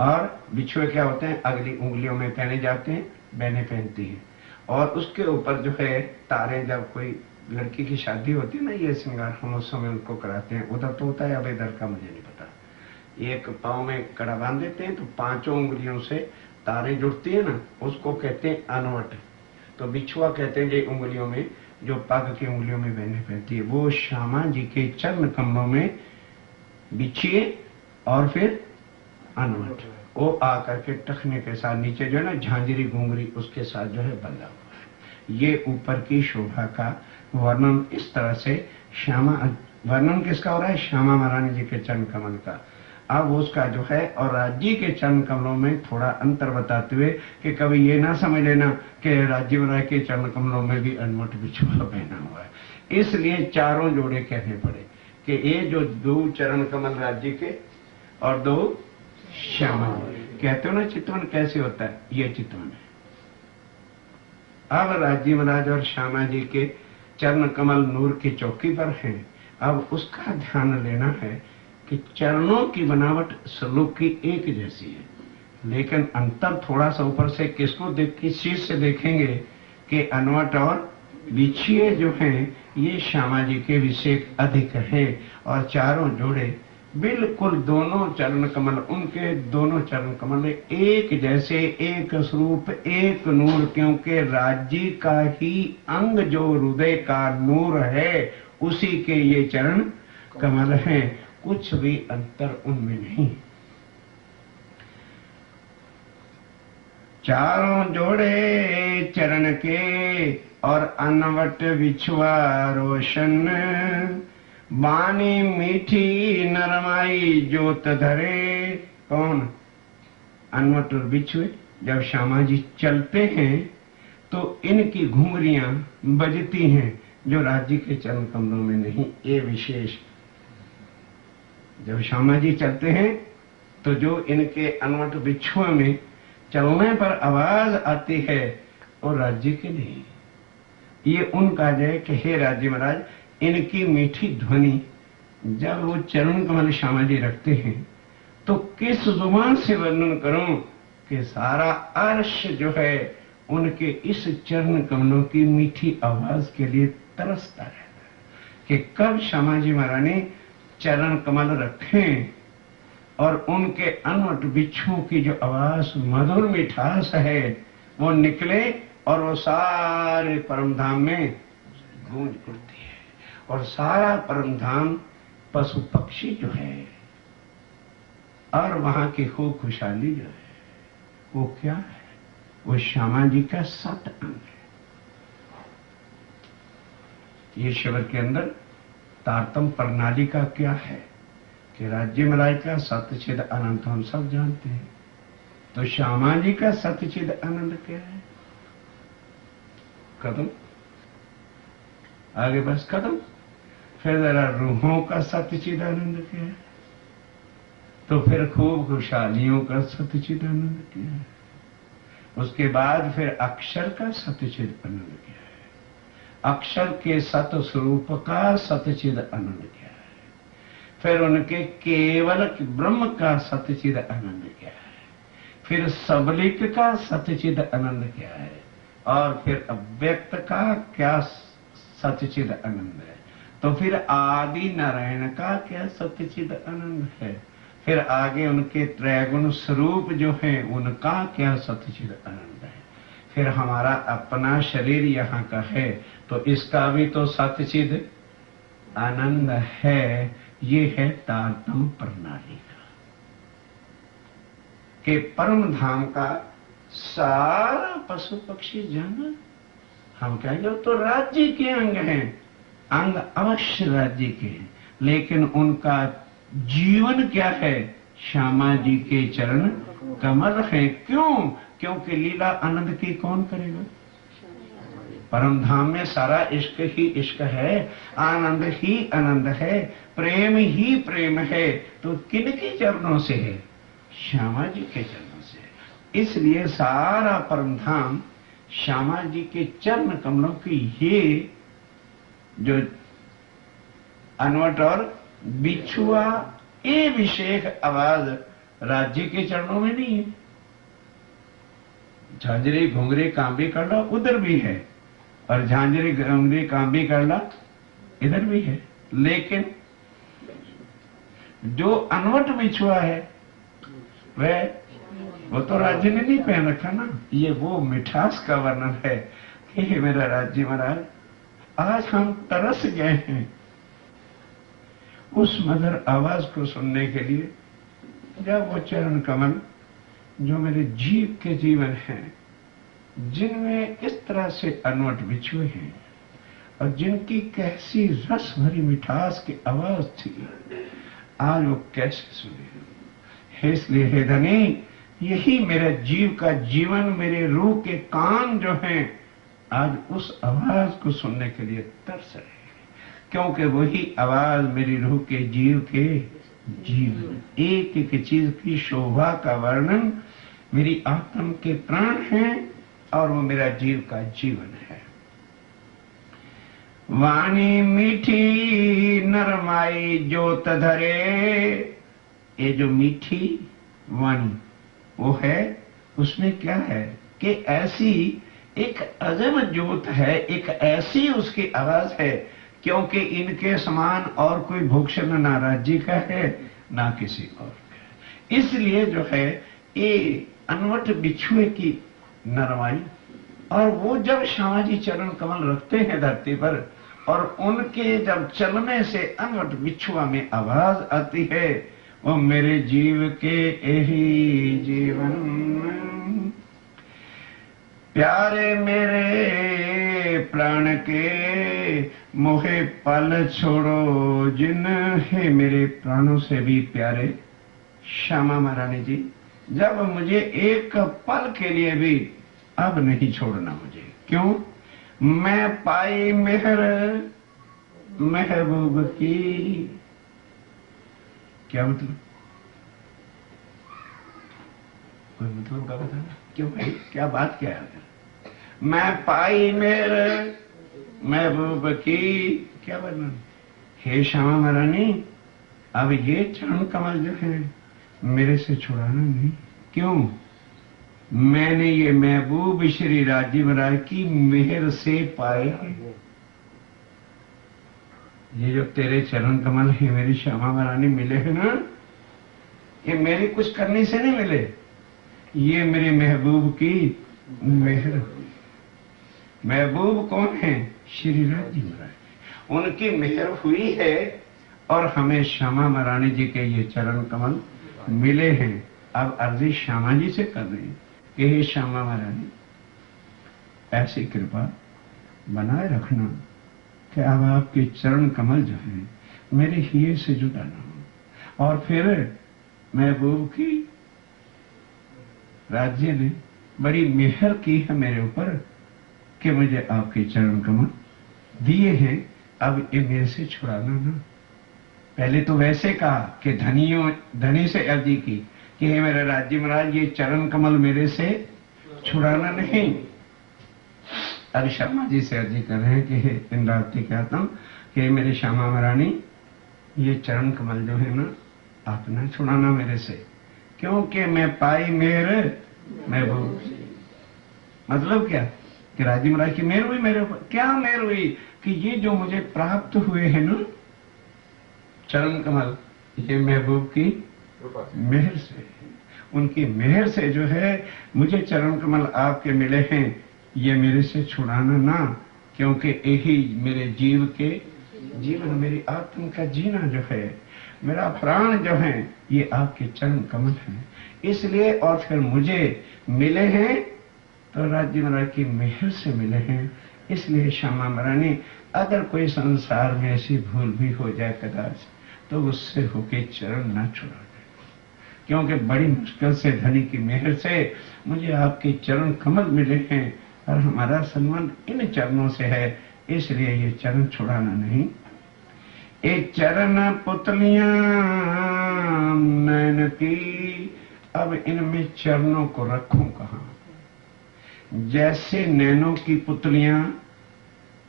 और बिछुए क्या होते हैं? अगली उंगलियों में पहने जाते हैं, बहनें पहनती हैं। और उसके ऊपर जो है तारे, जब कोई लड़की की शादी होती है ना, ये श्रृंगार हम उस समय उनको कराते हैं। उधर तो होता है, अब इधर का मुझे नहीं पता। एक पाँव में कड़ा बांध देते हैं, तो 5 उंगलियों से तारे जुड़ती है ना, उसको कहते हैं अनवट। तो बिछुआ कहते हैं जो उंगलियों में, जो पग की उंगलियों में बहने पहनती है, वो श्यामा जी के चरण कमलों में बिछिए और फिर अनवट, वो आकर के टखने के साथ नीचे जो है ना झांझरी घुंघरी उसके साथ जो है बंधा हुआ है। ये ऊपर की शोभा का वर्णन इस तरह से श्यामा, वर्णन किसका हो रहा है? श्यामा महारानी जी के चरण कमल का। अब उसका जो है, और राज्य के चरण कमलों में थोड़ा अंतर बताते हुए कि कभी ये ना समझ लेना कि राज्य महाराज के चरण कमलों में भी अनवट बिछुआ पहना हुआ है। इसलिए चारों जोड़े कहने पड़े कि ये जो 2 चरण कमल राज्य के और 2 श्यामा जी। कहते हो ना चितवन कैसे होता है? ये चितवन है। अब राज्य महाराज और श्यामा जी के चरण कमल नूर की चौकी पर हैं। अब उसका ध्यान लेना है कि चरणों की बनावट सलूक की एक जैसी है, लेकिन अंतर थोड़ा सा ऊपर से किसको देख, किस चीज से देखेंगे कि अनवट और बिछिए जो हैं ये श्यामा जी के विषय अधिक है। और चारों जोड़े बिल्कुल दोनों चरण कमल, उनके दोनों चरण कमल एक जैसे, एक स्वरूप, एक नूर, क्योंकि राज्य का ही अंग जो हृदय का नूर है, उसी के ये चरण कमल हैं। कुछ भी अंतर उनमें नहीं। चारों जोड़े चरण के और अनवट बिछुआ रोशन। बानी मीठी नरमाई जोत धरे। कौन? अनवट और बिछुए। जब श्यामा जी चलते हैं तो इनकी घुंघरियां बजती हैं, जो राज्य के चरण कमलों में नहीं। ये विशेष, जब श्यामा जी चलते हैं तो जो इनके अनवट बिछुए में चलने पर आवाज आती है, और राज्य के नहीं। ये उनका जय कि हे राज्य महाराज, इनकी मीठी ध्वनि जब वो चरण कमल श्यामा जी रखते हैं तो किस जुबान से वर्णन करूं कि सारा अर्श जो है उनके इस चरण कमलों की मीठी आवाज के लिए तरसता रहता है कि कब श्यामा जी महारानी चरण कमल रखें और उनके अनवट बिच्छुओं की जो आवाज मधुर मिठास है वो निकले और वो सारे परमधाम में गूंज उठती है। और सारा परमधाम पशु पक्षी जो है और वहां की खूब खुशहाली जो है वो क्या है? वो श्यामा जी का 7 अंग है। ये शिविर के अंदर तारतम प्रणाली का क्या है कि राज्य मलाई का सत्यचिद अनंत हम सब जानते हैं, तो श्यामा जी का सत्यचिद आनंद क्या है? कदम आगे बस कदम। फिर जरा रूहों का सत्यचिद आनंद क्या है? तो फिर खूब खुशहालियों का सत्यचिद आनंद क्या है? उसके बाद फिर अक्षर का सत्यचिद आनंद क्या है? अक्षर के सत स्वरूप का सत्यचिद आनंद क्या है? फिर उनके केवल ब्रह्म का सत्यचिद आनंद क्या है? फिर सबलिक का सत्यचिद आनंद क्या है? और फिर अव्यक्त का क्या सच्चिद आनंद है। तो फिर आदि नारायण का क्या सच्चिद आनंद है? फिर आगे उनके त्रैगुण स्वरूप जो है उनका क्या सच्चिद आनंद है? फिर हमारा अपना शरीर यहाँ का है तो इसका भी तो सच्चिद आनंद है। ये है तारतम्य प्रणाली का कि परम धाम का सारा पशु पक्षी जानवर हम कहेंगे तो राज्य के अंग हैं, अंग अवश्य राज्य के हैं, लेकिन उनका जीवन क्या है? श्यामा जी के चरण कमल है। क्यों? क्योंकि लीला आनंद की कौन करेगा? परम धाम में सारा इश्क ही इश्क है, आनंद ही आनंद है, प्रेम ही प्रेम है। तो किनके चरणों से है? श्यामा जी के चरणों से है। इसलिए सारा परम धाम श्यामा जी के चरण कमलों की ये जो अनवट और बिछुआ ये विशेष आवाज राज्य के चरणों में नहीं है। झांझरी घुंघरी कांबी करला उधर भी है और झांझरी घुंघरी कांबी करला इधर भी है, लेकिन जो अनवट बिछुआ है वो तो राज्य ने नहीं पहन रखा ना। ये वो मिठास का वर्णन है कि मेरा राज्य महाराज आज हम तरस गए हैं उस मधुर आवाज को सुनने के लिए, जब वो चरण कमल जो मेरे जीव के जीवन हैं, जिनमें इस तरह से अनवट बिछुए हैं और जिनकी कैसी रस भरी मिठास की आवाज थी, आज वो कैसे सुने। इसलिए हे धनी, यही मेरे जीव का जीवन, मेरे रूह के कान जो हैं आज उस आवाज को सुनने के लिए तरस रहे हैं, क्योंकि वही आवाज मेरी रूह के जीव के जीवन, एक एक चीज की शोभा का वर्णन मेरी आत्म के प्राण हैं और वो मेरा जीव का जीवन है। वाणी मीठी नरमाई जोत धरे, ये जो मीठी वाणी वो है, उसमें क्या है कि ऐसी एक अजब ज्योत है, एक ऐसी उसकी आवाज है, क्योंकि इनके समान और कोई भूषण ना राज्य का है ना किसी और का। इसलिए जो है ये अनवट बिछुए की नरमाई, और वो जब श्यामा जी चरण कमल रखते हैं धरती पर और उनके जब चलने से अनवट बिछुआ में आवाज आती है, वो मेरे जीव के यही जीवन प्यारे मेरे प्राण के मोहे पल छोड़ो जिन, है मेरे प्राणों से भी प्यारे श्यामा महारानी जी, जब मुझे एक पल के लिए भी अब नहीं छोड़ना मुझे। क्यों? मैं पाई मेहर महबूब की। क्या मतलब? कोई मतलब का बताना? क्यों भाई, क्या बात क्या है? मैं पाई मेरे महबूब की, क्या वर्णन? हे श्यामा महारानी, अब ये चरण कमल जो है मेरे से छुड़ाना नहीं। क्यों? मैंने ये महबूब श्री राजीव राय की मेहर से पाए हैं। ये जो तेरे चरण कमल है मेरी श्यामा महारानी मिले हैं ना, ये मेरी कुछ करने से नहीं मिले, ये मेरे महबूब की मेहर। महबूब कौन है? श्री राजीव राय, उनकी मेहर हुई है और हमें श्यामा महारानी जी के ये चरण कमल मिले हैं। अब अर्जी श्यामा जी से कर रहे हैं कि हे श्यामा महारानी, ऐसी कृपा बनाए रखना कि अब आपके चरण कमल जो है मेरे हिये से जुदा ना हो। और फिर महबूब की राज्य ने बड़ी मेहर की है मेरे ऊपर कि मुझे आपके चरण कमल दिए हैं, अब ये मेरे से छुड़ाना ना। पहले तो वैसे कहा कि धनी से अर्जी की कि हे मेरे राज्य महाराज, ये चरण कमल मेरे से छुड़ाना नहीं। अब श्यामा जी से अर्जी कर रहे हैं कि हे इंद्रावती कहता हूं कि मेरे श्यामा महारानी, ये चरण कमल जो है ना आप ना छुड़ाना मेरे से, क्योंकि मैं पाई मेरे महबूब। मतलब क्या कि राजी महाराज की मेहर हुई मेरे ऊपर। क्या मेहर हुई कि ये जो मुझे प्राप्त हुए हैं ना चरण कमल, ये महबूब की मेहर से, उनकी मेहर से जो है मुझे चरण कमल आपके मिले हैं। ये मेरे से छुड़ाना ना, क्योंकि यही मेरे जीव के जीवन, मेरी आत्म का जीना जो है, मेरा प्राण जो है, ये आपके चरण कमल हैं। इसलिए और फिर मुझे मिले हैं तो राज्य महाराज की मेहर से मिले हैं। इसलिए श्यामा महारानी, अगर कोई संसार में ऐसी भूल भी हो जाए कदाच, तो उससे होके चरण न छुड़ा दे, क्योंकि बड़ी मुश्किल से धनी की मेहर से मुझे आपके चरण कमल मिले हैं और हमारा संबंध इन चरणों से है। इसलिए ये चरण छुड़ाना नहीं। एक चरण पुतलियां नैन की, अब इनमें चरणों को रखूं कहां? जैसे नैनों की पुतलियां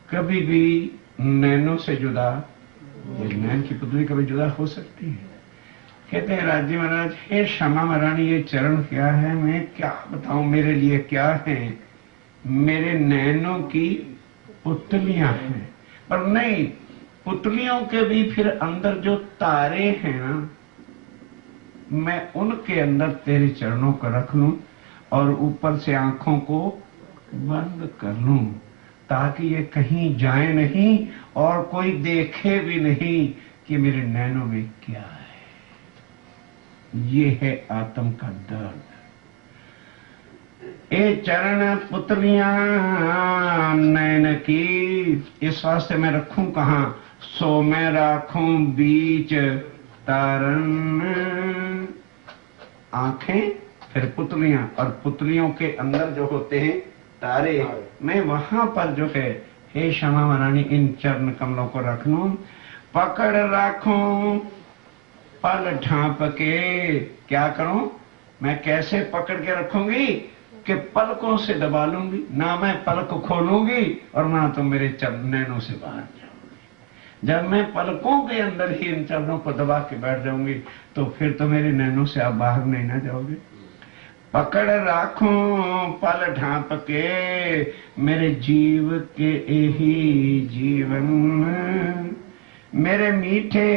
कभी भी नैनों से जुदा, नैन की पुतली कभी जुदा हो सकती है? कहते हैं राज्य महाराज, हे श्यामा महारानी, ये चरण क्या है, मैं क्या बताऊं मेरे लिए क्या है? मेरे नैनों की पुतलियां हैं। पर नहीं, पुतलियों के भी फिर अंदर जो तारे हैं ना, मैं उनके अंदर तेरे चरणों को रख लूं और ऊपर से आंखों को बंद कर लूं, ताकि ये कहीं जाए नहीं और कोई देखे भी नहीं कि मेरे नैनों में क्या है। ये है आत्म का दर्द। ए चरण पुतलियां नैन की, इस वास्ते मैं रखूं कहां? सो मैं राखूं बीच तारन। आंखें फिर पुतलियां, और पुतलियों के अंदर जो होते हैं तारे, मैं वहां पर जो है हे श्यामा महारानी इन चरण कमलों को रख लूं। पकड़ राखूं पल ढांप के, क्या करूं मैं? कैसे पकड़ के रखूंगी कि पलकों से दबा लूंगी, ना मैं पलक खोलूंगी और ना तो मेरे नैनों से बाहर जाऊंगी। जब मैं पलकों के अंदर ही इन चरणों को दबा के बैठ जाऊंगी तो फिर तो मेरे नैनों से आप बाहर नहीं ना जाओगे। पकड़ राखूं पल ढांप के, मेरे जीव के यही जीवन, मेरे मीठे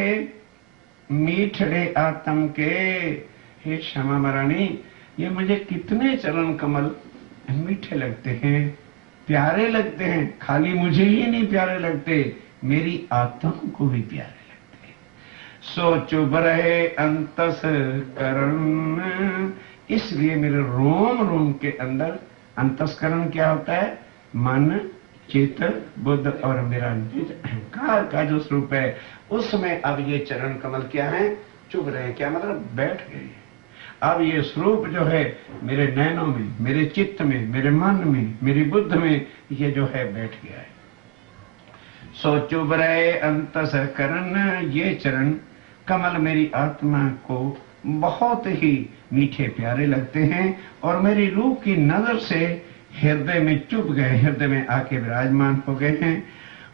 मीठड़े आत्म के। हे श्यामा महारानी, ये मुझे कितने चरण कमल मीठे लगते हैं, प्यारे लगते हैं। खाली मुझे ही नहीं प्यारे लगते, मेरी आत्मा को भी प्यारे लगते हैं। सो चुभ रहे अंतस करण, इसलिए मेरे रोम रोम के अंदर अंतस्करण क्या होता है? मन, चित्त, बुद्ध और मेरा निज अहंकार का जो स्वरूप है, उसमें अब ये चरण कमल क्या है? चुभ रहे। क्या मतलब? बैठ गए। अब ये स्वरूप जो है मेरे नैनों में, मेरे चित्त में, मेरे मन में, मेरी बुद्ध में, ये जो है बैठ गया है। सो चुभ रहे अंतस करण, ये चरण कमल मेरी आत्मा को बहुत ही मीठे प्यारे लगते हैं और मेरी रूह की नजर से हृदय में चुभ गए, हृदय में आके विराजमान हो गए हैं।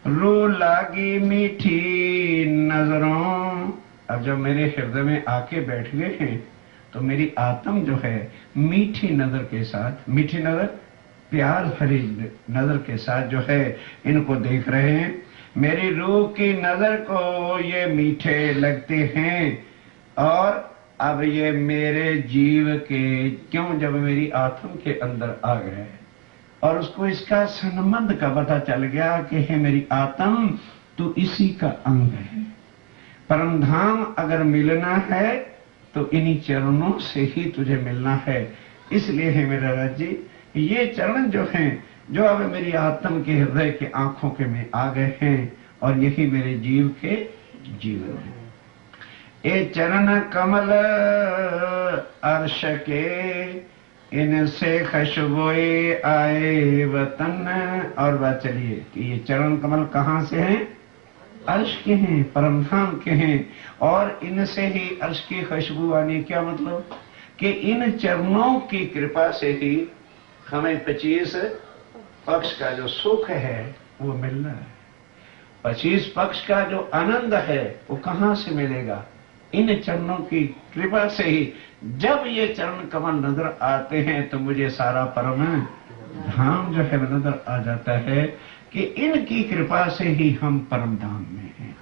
रूह लागी मीठी नजरों, अब जब मेरे हृदय में आके बैठ गए हैं तो मेरी आत्म जो है मीठी नजर के साथ, मीठी नजर प्यार भरी नजर के साथ जो है इनको देख रहे हैं। मेरी रूह की नजर को ये मीठे लगते हैं और अब ये मेरे जीव के, क्यों? जब मेरी आत्म के अंदर आ गए और उसको इसका संबंध का पता चल गया कि है मेरी आत्म तू इसी का अंग है। परम धाम अगर मिलना है तो इन्हीं चरणों से ही तुझे मिलना है। इसलिए है मेरा राज्य, ये चरण जो हैं, जो अब मेरी आत्म के हृदय के आंखों के में आ गए हैं और यही मेरे जीव के जीवन है। ए चरण कमल अर्श के, इनसे खुशबुए आए वतन। और बात चलिए कि ये चरण कमल कहां से हैं? अर्श के हैं, परमधाम के हैं और इनसे ही अर्श की खुशबू आनी। क्या मतलब? कि इन चरणों की कृपा से ही हमें 25 पक्ष का जो सुख है वो मिलना है। 25 पक्ष का जो आनंद है वो कहां से मिलेगा? इन चरणों की कृपा से ही। जब ये चरण कमल नजर आते हैं तो मुझे सारा परम धाम जो है नजर आ जाता है। कि इनकी कृपा से ही हम परम धाम में हैं।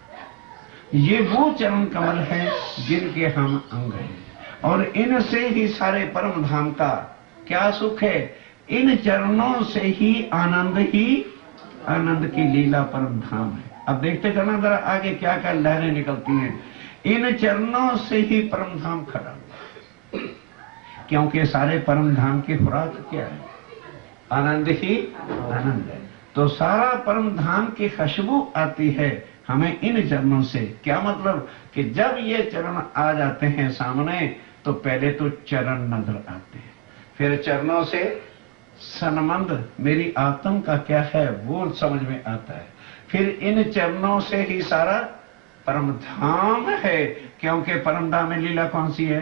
ये वो चरण कमल हैं जिनके हम अंग हैं, और इनसे ही सारे परम धाम का क्या सुख है। इन चरणों से ही आनंद की लीला परम धाम है। अब देखते जाना जरा आगे क्या क्या लहरें निकलती हैं। इन चरणों से ही परम धाम खड़ा हुआ, क्योंकि सारे परम धाम की खुराक क्या है, आनंद ही आनंद है। तो सारा परम धाम की खुशबू आती है हमें इन चरणों से। क्या मतलब कि जब ये चरण आ जाते हैं सामने तो पहले तो चरण नजर आते हैं, फिर चरणों से संबंध मेरी आत्म का क्या है वो समझ में आता है, फिर इन चरणों से ही सारा परम धाम है। क्योंकि परम धाम में लीला कौन सी है,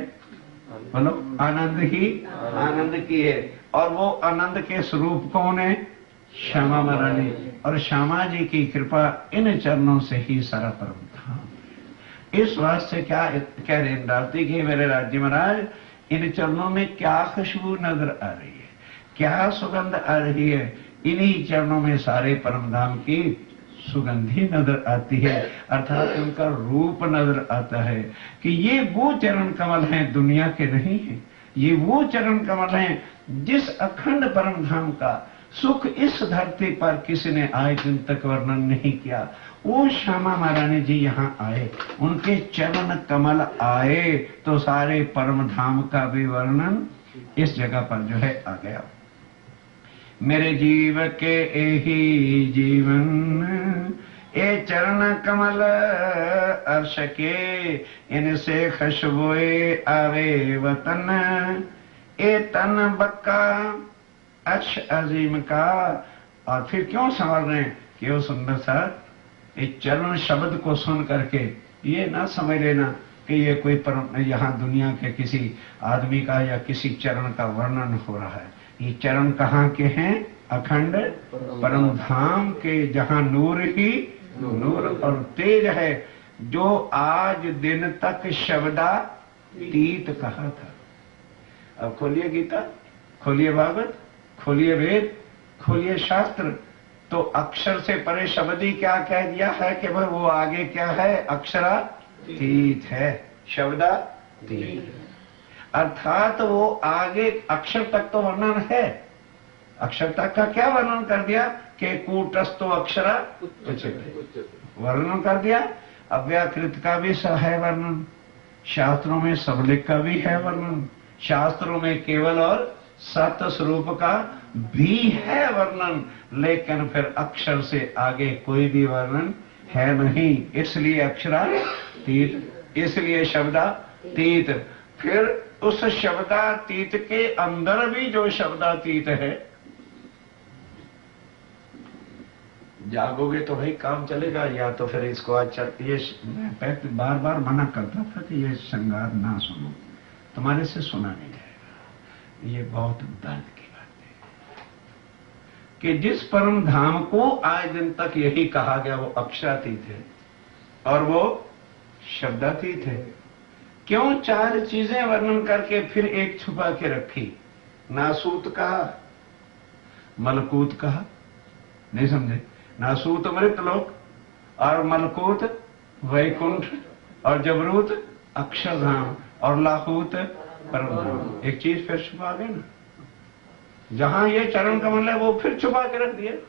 बोलो, आनंद ही आनंद की है। और वो आनंद के स्वरूप कौन है, श्यामा महारानी। और श्यामा जी की कृपा इन चरणों से ही सारा परम धाम। इस वास्ते क्या कह रहे इंद्रावती की, मेरे राज्य महाराज इन चरणों में क्या खुशबू नजर आ रही है, क्या सुगंध आ रही है। इन्हीं चरणों में सारे परम धाम की सुगंधी नजर आती है, अर्थात उनका रूप नजर आता है कि ये वो चरण कमल हैं, दुनिया के नहीं है। ये वो चरण कमल हैं जिस अखंड परम धाम का सुख इस धरती पर किसी ने आज दिन तक वर्णन नहीं किया। वो श्यामा महारानी जी यहाँ आए, उनके चरण कमल आए तो सारे परम धाम का भी वर्णन इस जगह पर जो है आ गया। मेरे जीव के एही जीवन ए चरण कमल अर्श के, इनसे खुशबुए आवे वतन, ए तन बक्का अर्श अजीम का। और फिर क्यों समझ रहे हैं कि वो सुंदर सा इस चरण शब्द को सुन करके ये ना समझ लेना कि ये कोई परम यहाँ दुनिया के किसी आदमी का या किसी चरण का वर्णन हो रहा है। ये चरण कहाँ के हैं, अखंड परम धाम के, जहाँ नूर ही नूर और तेज है, जो आज दिन तक शब्दातीत कहा था। अब खोलिए गीता, खोलिए भागवत, खोलिए वेद, खोलिए शास्त्र, तो अक्षर से परे शब्द ही क्या कह दिया है कि भाई वो आगे क्या है, अक्षरातीत है, शब्दातीत। अर्थात वो आगे अक्षर तक तो वर्णन है, अक्षर तक का क्या वर्णन कर दिया कि कूटस्थो अक्षरा वर्णन कर दिया। अव्याकृत का भी है वर्णन, शास्त्रों में सबलिक का भी है वर्णन, शास्त्रों में केवल और सत्य स्वरूप का भी है वर्णन, लेकिन फिर अक्षर से आगे कोई भी वर्णन है नहीं। इसलिए अक्षरातीत, इसलिए शब्दातीत। फिर उस शब्दातीत के अंदर भी जो शब्दातीत है, जागोगे तो भाई काम चलेगा, या तो फिर इसको आज ये मैं बार बार मना करता था कि ये श्रृंगार ना सुनो, तुम्हारे से सुना नहीं जाएगा। ये बहुत दर्द की बात है कि जिस परम धाम को आज दिन तक यही कहा गया वो अक्षरातीत है और वो शब्दातीत है। क्यों चार चीजें वर्णन करके फिर एक छुपा के रखी, नासूत कहा, मलकूत कहा, नहीं समझे, नासूत मृतलोक और मलकूत वैकुंठ और जबरूत अक्षरधाम और लाहूत परमधाम। एक चीज फिर छुपा गए ना, जहां ये चरण कमल है वो फिर छुपा के रख दिए।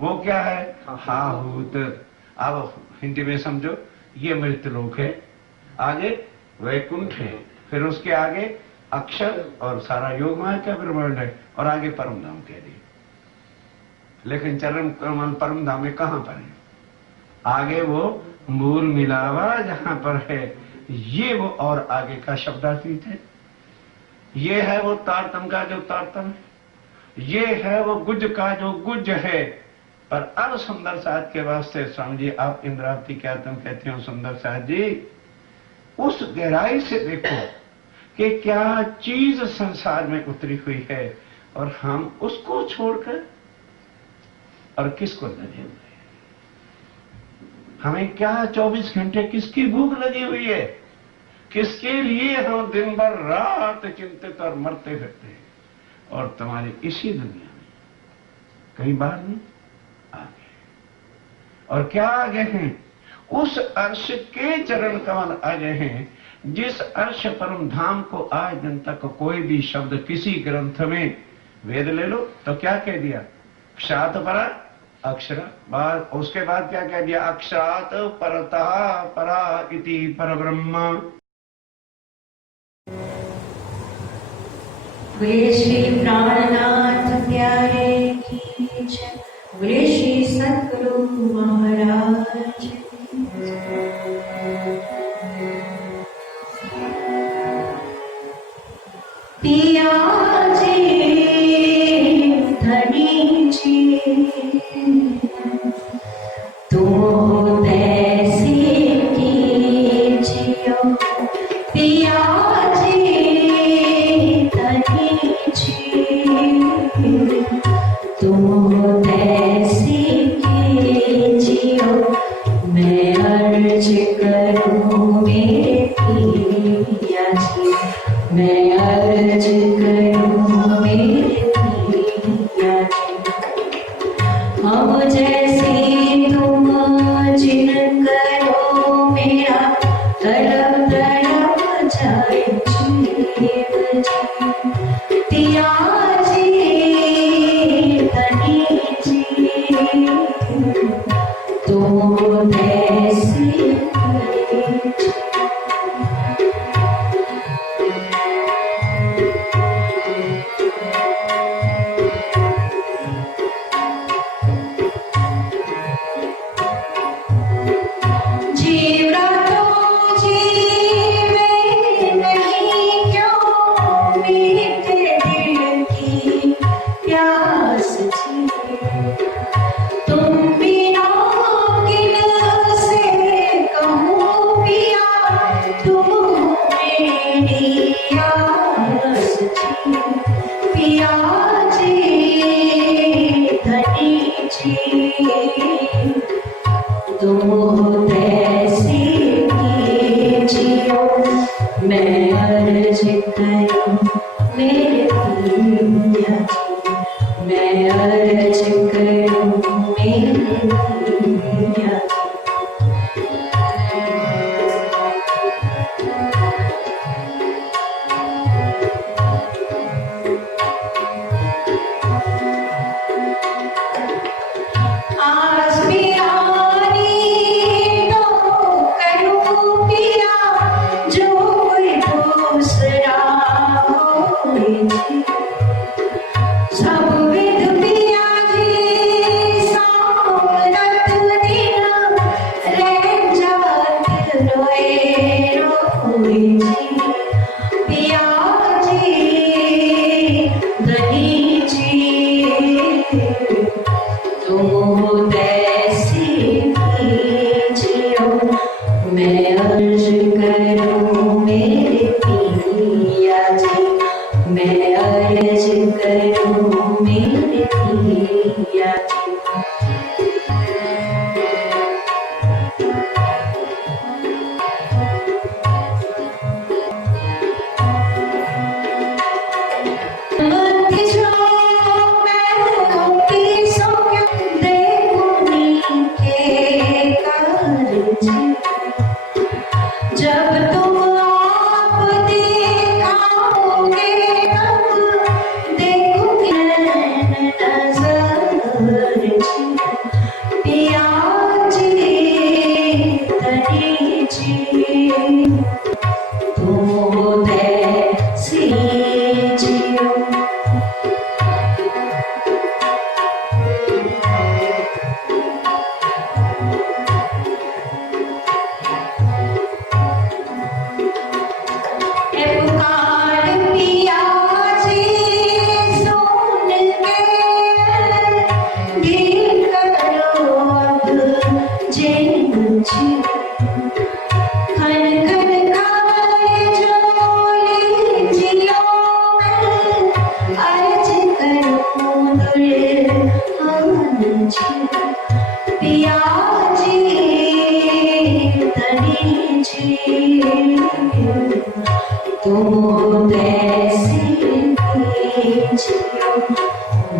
वो क्या है, हाहूत। अब हिंदी में समझो, ये मृतलोक है, आगे वैकुंठ है, फिर उसके आगे अक्षर और सारा योग माया का ब्रह्मांड है, और आगे परम धाम कह दिए। लेकिन चरण कमल परम धाम में कहां पर है, आगे वो मूल मिलावा जहां पर है, ये वो और आगे का शब्दातीत है। ये है वो तारतम का जो तारतम है, ये है वो गुज का जो गुज है। पर अब सुंदर साहब के वास्ते स्वामी जी, आप इंद्रावती क्या तुम कहते हो सुंदर साहब जी, उस गहराई से देखो कि क्या चीज संसार में उतरी हुई है और हम उसको छोड़कर और किसको लगे हुए हैं। हमें क्या 24 घंटे किसकी भूख लगी हुई है, किसके लिए हम दिन भर रात चिंतित और मरते फिरते हैं। और तुम्हारी इसी दुनिया में कई बार नहीं, और क्या आगे हैं? उस अर्श के चरण कमल आगे हैं, जिस अर्श परम धाम को आज दिन तक कोई भी शब्द किसी ग्रंथ में, वेद ले लो तो क्या कह दिया? क्षात परा अक्षर, बाद उसके बाद क्या कह दिया? अक्षात परतः परा इति परब्रह्म। बोले श्री प्राणनाथ प्यारे की जय, बोले श्री सद्गुरु महाराज। पिया जी धनी जी तुम तैसे कीजियो, पिया जी धनी जी तुम तैसे कीजियो, मैं अर्ज करूं मेरे पिया जी, मैं अर्ज करूं मेरे पिया जी। अब जैसे तुम जिन करो मेरा तड़प तड़प जाए जीव जी, पिया जी धनी जी तुम कैसे तुम कैसे कीजियो, मैं अर्ज करूं मेरे पिया जी, मैं अर्ज करूं मेरे पिया जी।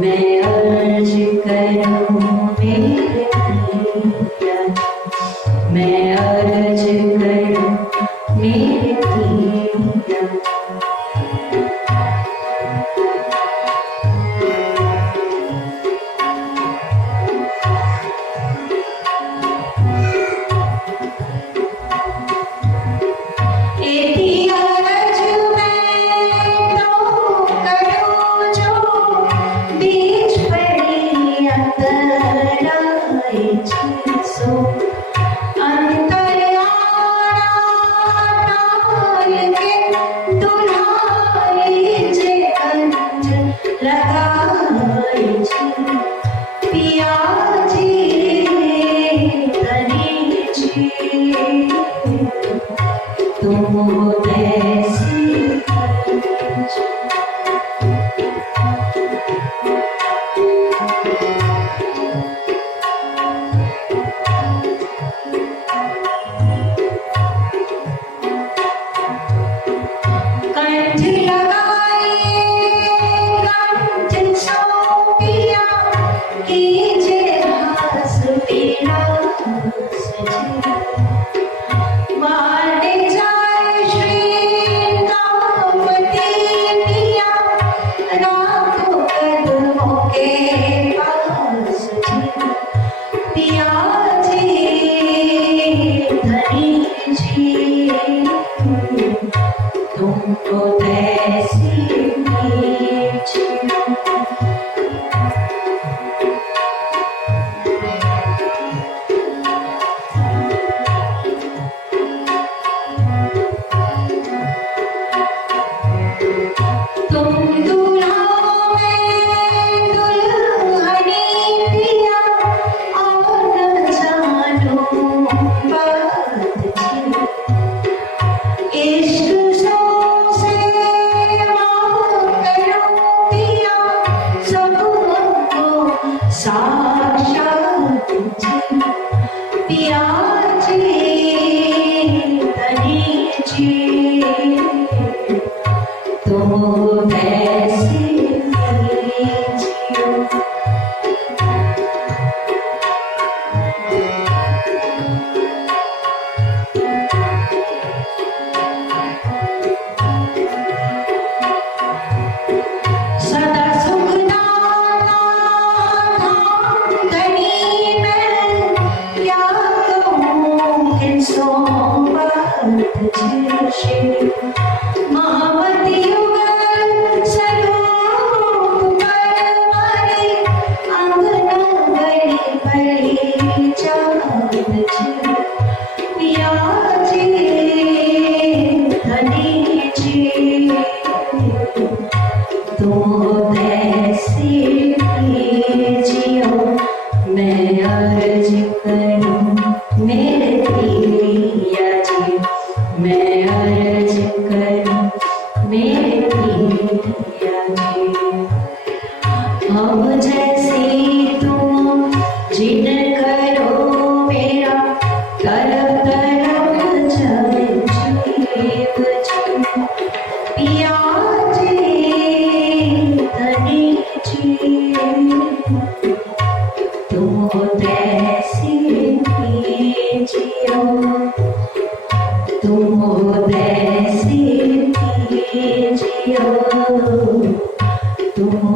मैं अर्ज करूं मेरे तैसी कीजियो। तुम दूल्हा मैं दुल्हनी पिया और न जानो बात छी। इश्क से माफ करो पिया सबको साक्षात छी। पिया जी धनी जी तुम कैसे कीजियो। सदा सुख दाता धाम धनी मैं क्या कहूँ किसो बात झिलशे। महामती युगल स्वरूप पर मारे अंगना बड़ी बड़ी जान छी। पिया जी धनी जी तुम तैसी कीजियो। मैं अर्ज करूं मेरे पिया जी, मैं अर्ज करूं मेरे पिया जी। अब जैसी तुम जिन करो मेरा तरफ तरफ जब जीव जी। पिया जी धनी जी तुम तैसी कीजियो। तुम तैसी कीजियो। तुम